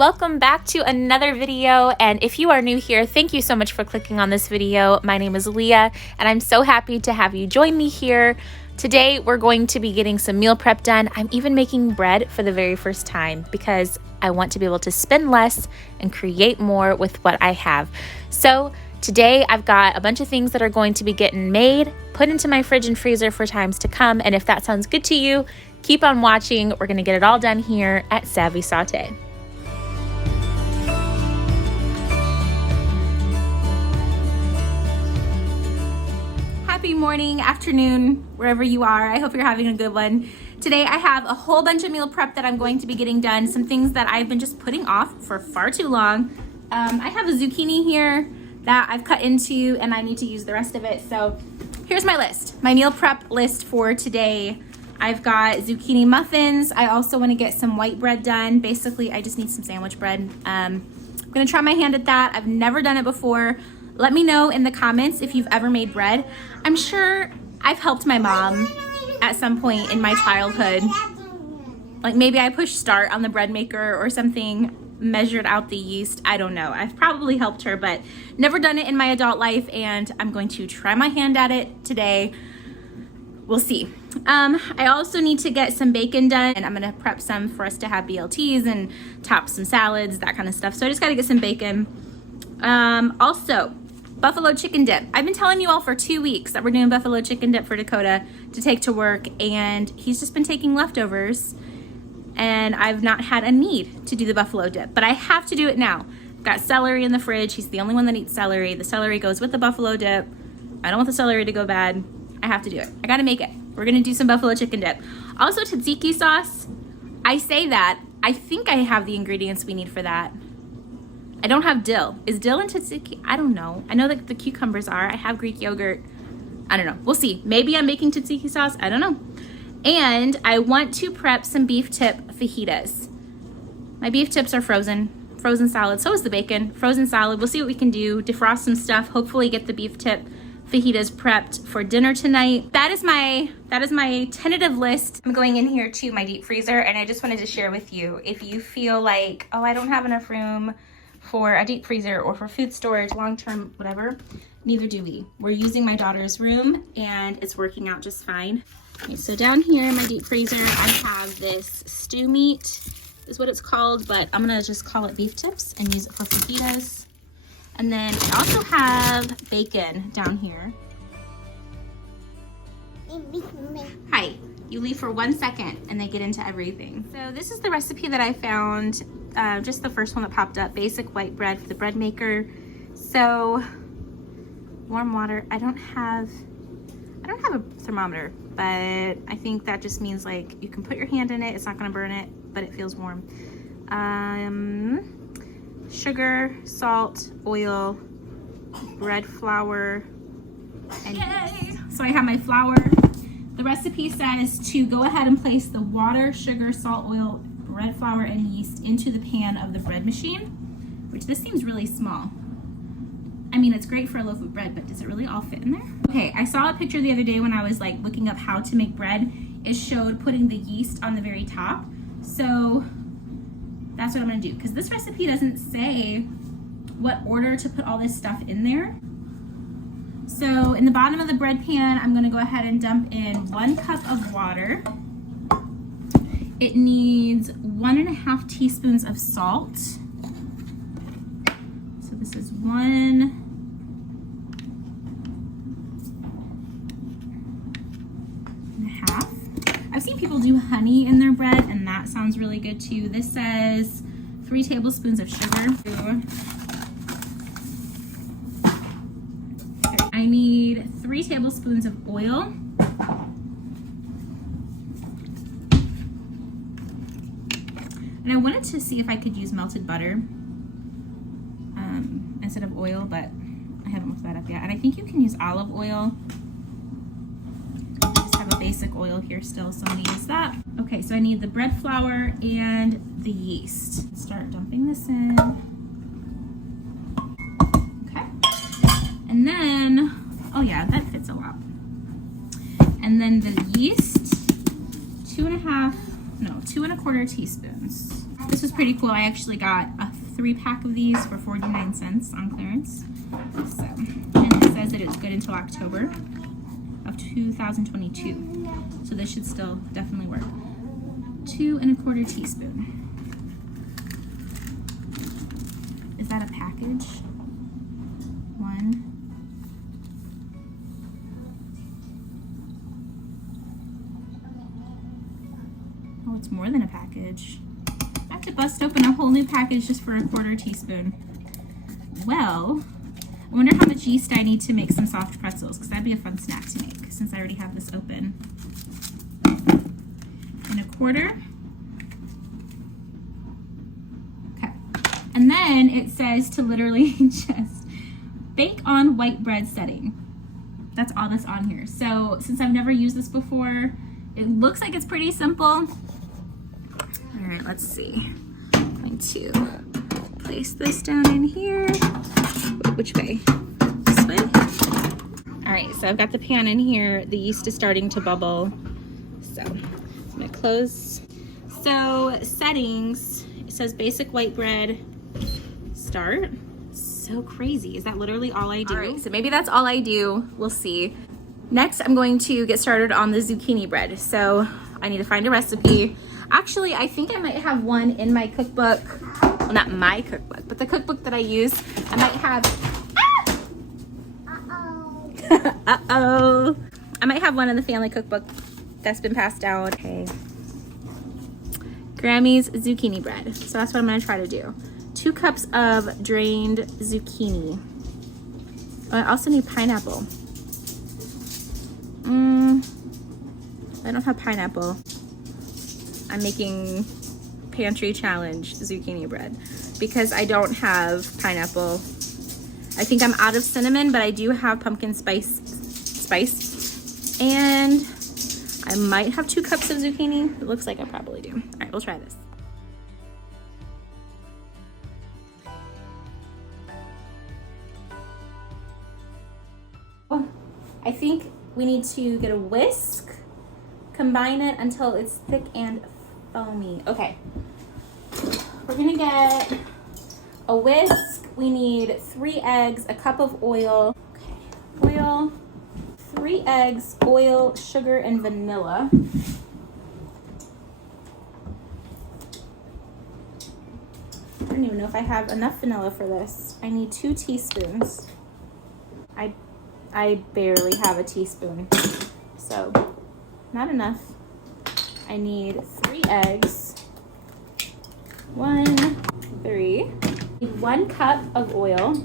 Welcome back to another video, and if you are new here, thank you so much for clicking on this video. My name is Leah, and I'm so happy to have you join me here. Today, we're going to be getting some meal prep done. I'm even making bread for the very first time because I want to be able to spend less and create more with what I have. So today, I've got a bunch of things that are going to be getting made, put into my fridge and freezer for times to come, and if that sounds good to you, keep on watching. We're gonna get it all done here at Savvy Saute. Happy morning, afternoon, wherever you are. I hope you're having a good one. Today I have a whole bunch of meal prep that I'm going to be getting done, some things that I've been just putting off for far too long. I have a zucchini here that I've cut into and I need to use the rest of it. So here's my list, my meal prep list for today. I've got zucchini muffins. I also want to get some white bread done. Basically, I just need some sandwich bread. I'm gonna try my hand at that. I've never done it before. Let me know in the comments if you've ever made bread. I'm sure I've helped my mom at some point in my childhood. Like maybe I pushed start on the bread maker or something, measured out the yeast. I don't know. I've probably helped her, but never done it in my adult life, and I'm going to try my hand at it today. We'll see. I also need to get some bacon done, and I'm gonna prep some for us to have BLTs and top some salads, that kind of stuff. So I just gotta get some bacon. Also, buffalo chicken dip. I've been telling you all for 2 weeks that we're doing buffalo chicken dip for Dakota to take to work, and he's just been taking leftovers, and I've not had a need to do the buffalo dip, but I have to do it now. I've got celery in the fridge. He's the only one that eats celery. The celery goes with the buffalo dip. I don't want the celery to go bad. I have to do it. I gotta make it. We're gonna do some buffalo chicken dip. Also, tzatziki sauce. I say that. I think I have the ingredients we need for that. I don't have dill. Is dill in tzatziki? I don't know. I know that the cucumbers are. I have Greek yogurt. I don't know. We'll see. Maybe I'm making tzatziki sauce. I don't know. And I want to prep some beef tip fajitas. My beef tips are frozen salad. So is the bacon. Frozen salad. We'll see what we can do. Defrost some stuff. Hopefully get the beef tip fajitas prepped for dinner tonight. That is my tentative list. I'm going in here to my deep freezer, and I just wanted to share with you, if you feel like, oh, I don't have enough room for a deep freezer or for food storage, long-term, whatever, neither do we. We're using my daughter's room and it's working out just fine. Okay, so down here in my deep freezer, I have this stew meat, is what it's called, but I'm gonna just call it beef tips and use it for fajitas. And then I also have bacon down here. Hi, you leave for 1 second and they get into everything. So this is the recipe that I found, just the first one that popped up, basic white bread for the bread maker. So warm water. I don't have a thermometer, but I think that just means like you can put your hand in it. It's not gonna burn it, but it feels warm. Sugar, salt, oil, bread flour, and yeast. So I have my flour. The recipe says to go ahead and place the water, sugar, salt, oil, bread flour, and yeast into the pan of the bread machine, which this seems really small. I mean, it's great for a loaf of bread, but does it really all fit in there? Okay, I saw a picture the other day when I was like looking up how to make bread. It showed putting the yeast on the very top. So that's what I'm gonna do, because this recipe doesn't say what order to put all this stuff in there. So in the bottom of the bread pan, I'm gonna go ahead and dump in 1 cup of water. It needs 1.5 teaspoons of salt. So this is 1.5. I've seen people do honey in their bread, and that sounds really good too. This says 3 tablespoons of sugar. I need 3 tablespoons of oil. And I wanted to see if I could use melted butter instead of oil, but I haven't looked that up yet. And I think you can use olive oil. I just have a basic oil here still, so I'm gonna use that. Okay, so I need the bread flour and the yeast. Start dumping this in. Okay. And then, oh yeah, that fits a lot. And then the yeast, 2 1/4 teaspoons. This was pretty cool. I actually got a 3-pack of these for 49 cents on clearance. So, and it says that it's good until October of 2022. So this should still definitely work. 2 1/4 teaspoon. Is that a package? 1. Oh, it's more than a package. I have to bust open a whole new package just for a 1/4 teaspoon. Well, I wonder how much yeast I need to make some soft pretzels, because that'd be a fun snack to make since I already have this open. 1/4. Okay. And then it says to literally just bake on white bread setting. That's all that's on here. So since I've never used this before, it looks like it's pretty simple. All right, let's see. I'm going to place this down in here. Which way? This way? All right, so I've got the pan in here. The yeast is starting to bubble. So I'm gonna close. So settings, it says basic white bread, start. So crazy. Is that literally all I do? All right, so maybe that's all I do. We'll see. Next, I'm going to get started on the zucchini bread. So I need to find a recipe. Actually, I think I might have one in my cookbook. Well, not my cookbook, but the cookbook that I use. I might have, uh-oh. I might have one in the family cookbook that's been passed down. Okay. Grammy's zucchini bread. So that's what I'm gonna try to do. 2 cups of drained zucchini. Oh, I also need pineapple. I don't have pineapple. I'm making pantry challenge zucchini bread because I don't have pineapple. I think I'm out of cinnamon, but I do have pumpkin spice. And I might have 2 cups of zucchini. It looks like I probably do. All right, we'll try this. I think we need to get a whisk, combine it until it's thick and foamy. Okay, we're gonna get a whisk. We need 3 eggs, a cup of oil. Okay, oil, 3 eggs, oil, sugar, and vanilla. I don't even know if I have enough vanilla for this. I need 2 teaspoons. I barely have a teaspoon, so not enough. I need 3 eggs. 1, 3. I need 1 cup of oil.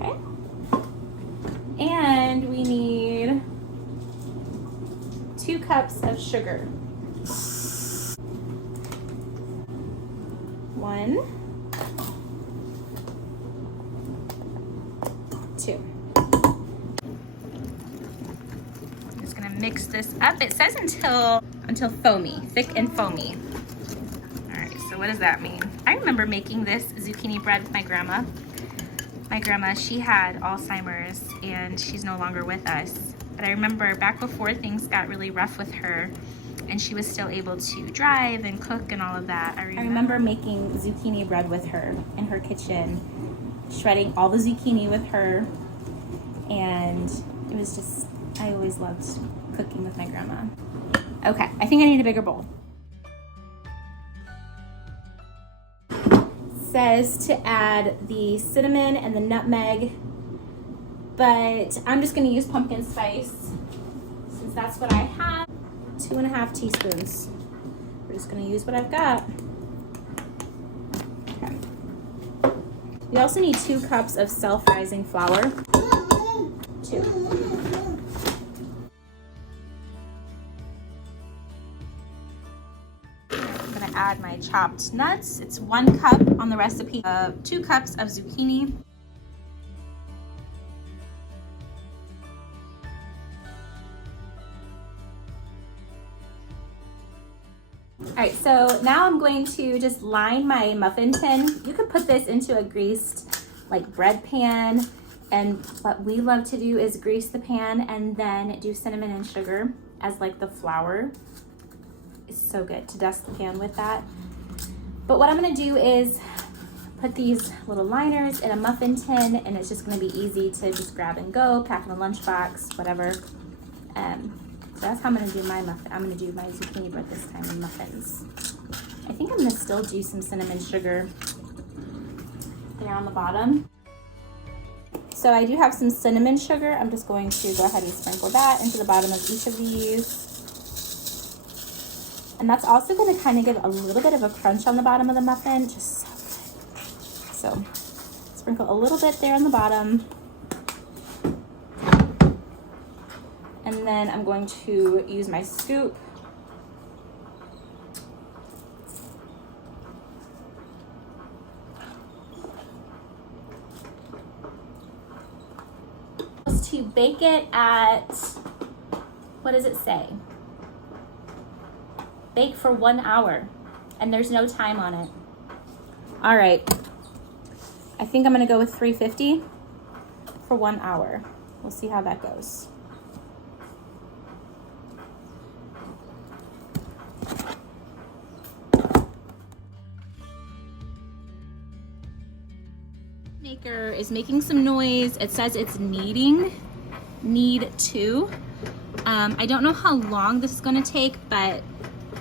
Okay. And we need 2 cups of sugar. 1, 2. I'm just gonna mix this up. It says until foamy, thick and foamy. All right, so what does that mean? I remember making this zucchini bread with my grandma. My grandma, she had Alzheimer's and she's no longer with us. But I remember back before things got really rough with her and she was still able to drive and cook and all of that. I remember making zucchini bread with her in her kitchen, shredding all the zucchini with her, and it was just, I always loved cooking with my grandma. Okay, I think I need a bigger bowl. It says to add the cinnamon and the nutmeg, but I'm just gonna use pumpkin spice since that's what I have. 2 1/2 teaspoons. We're just gonna use what I've got. Okay. We also need 2 cups of self-rising flour. 2. I'm gonna add my chopped nuts. It's 1 cup on the recipe. 2 cups of zucchini. All right, so now I'm going to just line my muffin tin. You could put this into a greased like bread pan, and what we love to do is grease the pan and then do cinnamon and sugar as like the flour. It's so good to dust the pan with that. But what I'm gonna do is put these little liners in a muffin tin, and it's just gonna be easy to just grab and go, pack in a lunchbox, whatever. So that's how I'm gonna do my muffin. I'm gonna do my zucchini bread this time in muffins. I think I'm gonna still do some cinnamon sugar there on the bottom. So I do have some cinnamon sugar. I'm just going to go ahead and sprinkle that into the bottom of each of these. And that's also gonna kind of give a little bit of a crunch on the bottom of the muffin, just so good. So sprinkle a little bit there on the bottom. And then I'm going to use my scoop. To bake it at, what does it say? Bake for 1 hour, and there's no time on it. All right, I think I'm gonna go with 350 for 1 hour. We'll see how that goes. Maker is making some noise. It says it's need 2. I don't know how long this is going to take, but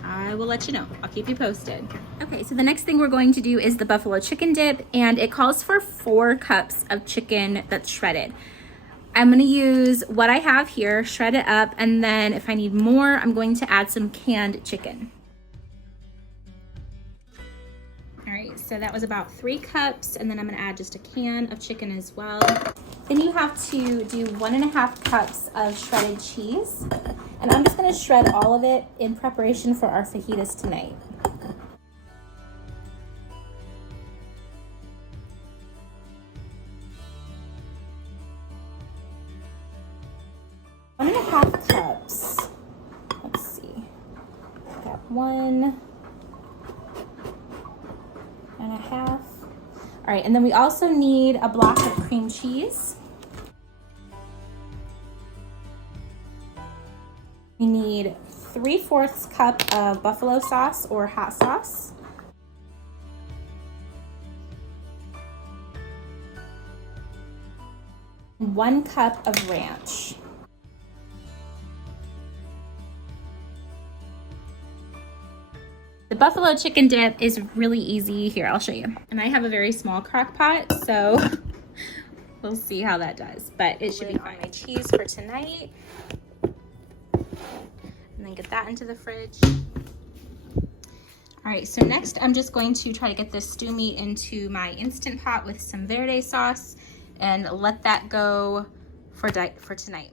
I will let you know. I'll keep you posted. Okay, so the next thing we're going to do is the buffalo chicken dip, and it calls for 4 cups of chicken that's shredded. I'm going to use what I have here, shred it up, and then if I need more, I'm going to add some canned chicken. All right, so that was about 3 cups, and then I'm gonna add just a can of chicken as well. Then you have to do 1.5 cups of shredded cheese, and I'm just gonna shred all of it in preparation for our fajitas tonight. One and a half cups. Let's see. Got 1.5. All right, and then we also need a block of cream cheese. We need 3/4 cup of buffalo sauce or hot sauce. And 1 cup of ranch. The buffalo chicken dip is really easy. Here, I'll show you. And I have a very small crock pot, so we'll see how that does. But it should be fine. My cheese for tonight. And then get that into the fridge. All right, so next I'm just going to try to get this stew meat into my Instant Pot with some verde sauce and let that go for tonight.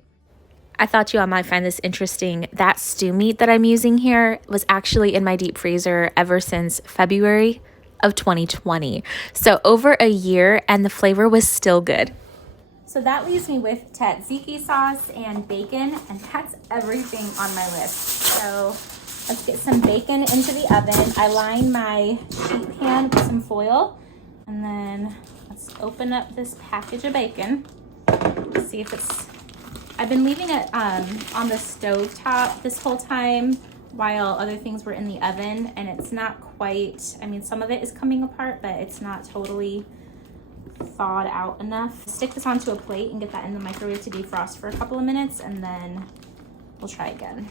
I thought you all might find this interesting. That stew meat that I'm using here was actually in my deep freezer ever since February of 2020. So over a year, and the flavor was still good. So that leaves me with tzatziki sauce and bacon, and that's everything on my list. So let's get some bacon into the oven. I line my sheet pan with some foil, and then let's open up this package of bacon. See if it's... I've been leaving it on the stove top this whole time while other things were in the oven, and it's not quite, I mean, some of it is coming apart, but it's not totally thawed out enough. Stick this onto a plate and get that in the microwave to defrost for a couple of minutes, and then we'll try again.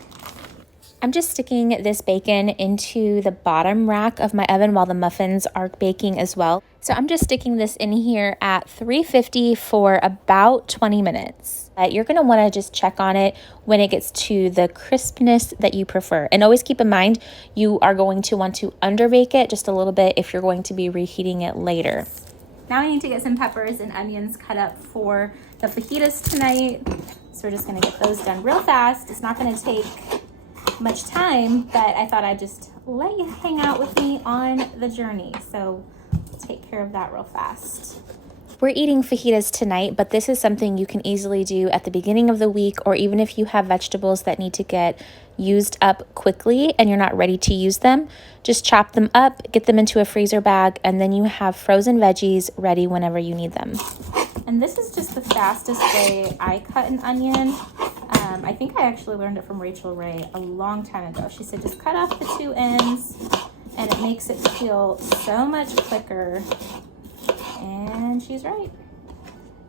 I'm just sticking this bacon into the bottom rack of my oven while the muffins are baking as well. So I'm just sticking this in here at 350 for about 20 minutes. You're gonna wanna just check on it when it gets to the crispness that you prefer. And always keep in mind, you are going to want to underbake it just a little bit if you're going to be reheating it later. Now I need to get some peppers and onions cut up for the fajitas tonight. So we're just gonna get those done real fast. It's not gonna take much time, but I thought I'd just let you hang out with me on the journey. So we'll take care of that real fast. We're eating fajitas tonight, but this is something you can easily do at the beginning of the week, or even if you have vegetables that need to get used up quickly and you're not ready to use them, just chop them up, get them into a freezer bag, and then you have frozen veggies ready whenever you need them. And this is just the fastest way I cut an onion. I think I actually learned it from Rachel Ray a long time ago. She said just cut off the two ends and it makes it feel so much quicker. And she's right.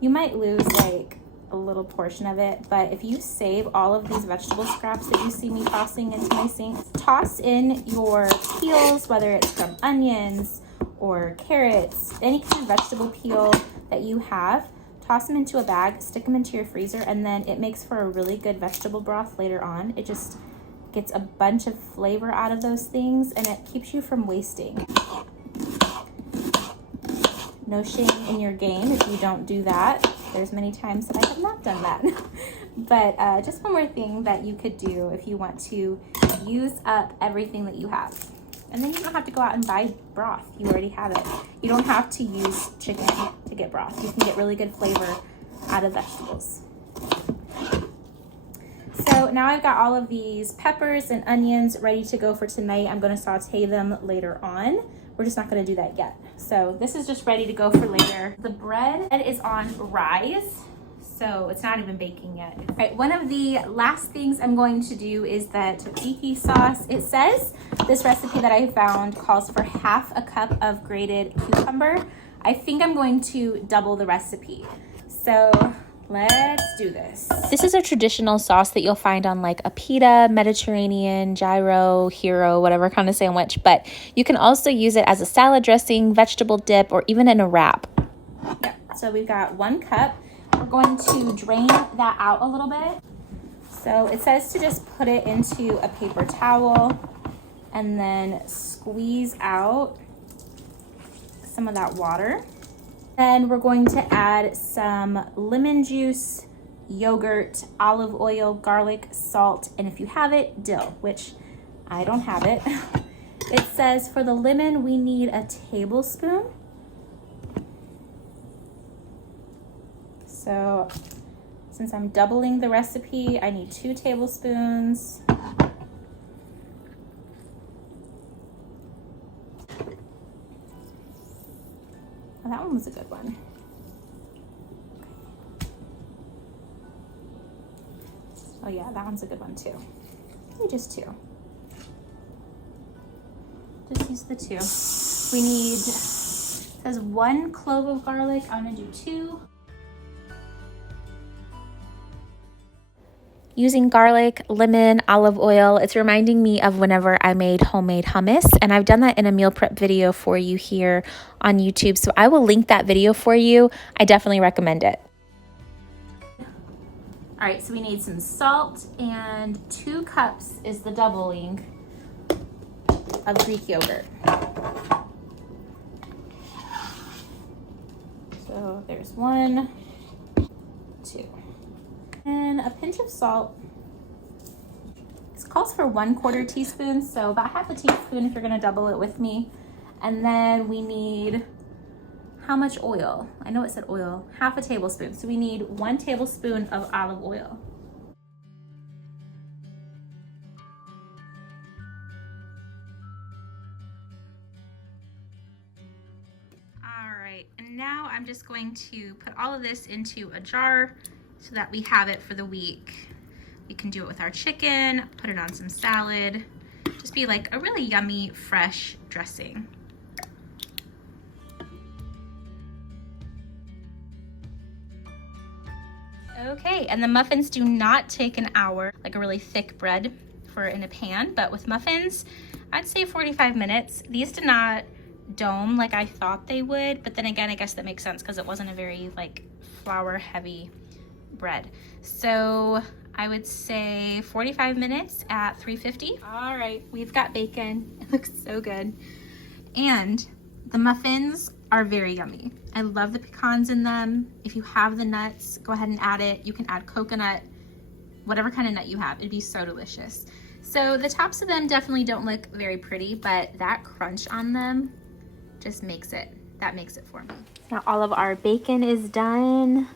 You might lose like a little portion of it, but if you save all of these vegetable scraps that you see me tossing into my sink, toss in your peels, whether it's from onions or carrots, any kind of vegetable peel that you have, toss them into a bag, stick them into your freezer, and then it makes for a really good vegetable broth later on. It just gets a bunch of flavor out of those things and it keeps you from wasting. No shame in your game if you don't do that. There's many times that I have not done that. But just one more thing that you could do if you want to use up everything that you have. And then you don't have to go out and buy broth. You already have it. You don't have to use chicken to get broth. You can get really good flavor out of vegetables. So now I've got all of these peppers and onions ready to go for tonight. I'm going to saute them later on. We're just not going to do that yet. So this is just ready to go for later. The bread is on rise, so it's not even baking yet. All right, one of the last things I'm going to do is that Beefy sauce. It says this recipe that I found calls for half a cup of grated cucumber. I think I'm going to double the recipe. So let's do this. This is a traditional sauce that you'll find on like a pita, Mediterranean, gyro, hero, whatever kind of sandwich. But you can also use it as a salad dressing, vegetable dip, or even in a wrap. Yep. So we've got 1 cup. We're going to drain that out a little bit. So it says to just put it into a paper towel and then squeeze out some of that water. Then we're going to add some lemon juice, yogurt, olive oil, garlic, salt, and if you have it, dill, which I don't have it. It says for the lemon, we need a tablespoon. So since I'm doubling the recipe, I need 2 tablespoons. Oh, that one was a good one. Oh yeah, that one's a good one too. Maybe just 2. Just use the 2. We need, it says 1 clove of garlic. I'm gonna do 2. Using garlic, lemon, olive oil, it's reminding me of whenever I made homemade hummus, and I've done that in a meal prep video for you here on YouTube, so I will link that video for you. I definitely recommend it. All right, so we need some salt, and 2 cups is the doubling of Greek yogurt. So there's 1, 2. And a pinch of salt. This calls for 1/4 teaspoon, so about half a teaspoon if you're gonna double it with me. And then we need, how much oil? I know it said oil, half a tablespoon. So we need 1 tablespoon of olive oil. All right, and now I'm just going to put all of this into a jar so that we have it for the week. We can do it with our chicken, put it on some salad, just be like a really yummy, fresh dressing. Okay, and the muffins do not take an hour, like a really thick bread for in a pan, but with muffins, I'd say 45 minutes. These did not dome like I thought they would, but then again, I guess that makes sense because it wasn't a very like flour heavy bread. So I would say 45 minutes at 350. All right, we've got bacon. It looks so good. And the muffins are very yummy. I love the pecans in them. If you have the nuts, go ahead and add it. You can add coconut, whatever kind of nut you have. It'd be so delicious. So the tops of them definitely don't look very pretty, but that crunch on them just makes it, that makes it for me. Now all of our bacon is done.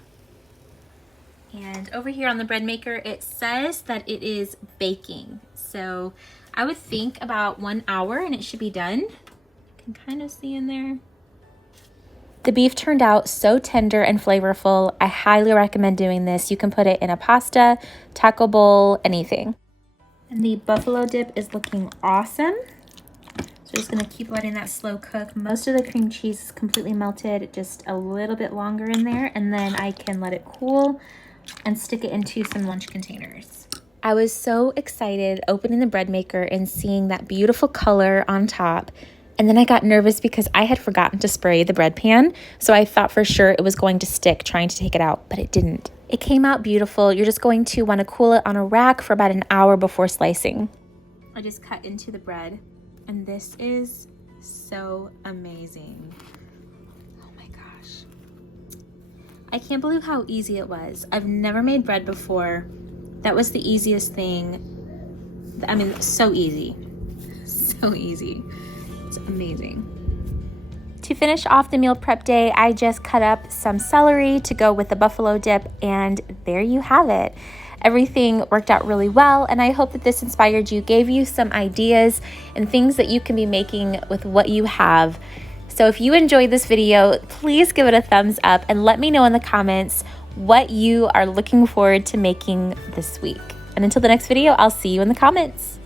And over here on the bread maker, it says that it is baking. So I would think about 1 hour and it should be done. You can kind of see in there. The beef turned out so tender and flavorful. I highly recommend doing this. You can put it in a pasta, taco bowl, anything. And the buffalo dip is looking awesome. So just gonna keep letting that slow cook. Most of the cream cheese is completely melted, just a little bit longer in there, and then I can let it cool and stick it into some lunch containers. I was so excited opening the bread maker and seeing that beautiful color on top. And then I got nervous because I had forgotten to spray the bread pan. So I thought for sure it was going to stick trying to take it out, but it didn't. It came out beautiful. You're just going to want to cool it on a rack for about an hour before slicing. I just cut into the bread. And this is so amazing. Oh my gosh. I can't believe how easy it was. I've never made bread before. That was the easiest thing. I mean, so easy. So easy. It's amazing. To finish off the meal prep day, I just cut up some celery to go with the buffalo dip, and there you have it. Everything worked out really well, and I hope that this inspired you, gave you some ideas and things that you can be making with what you have. So if you enjoyed this video, please give it a thumbs up and let me know in the comments what you are looking forward to making this week. And until the next video, I'll see you in the comments.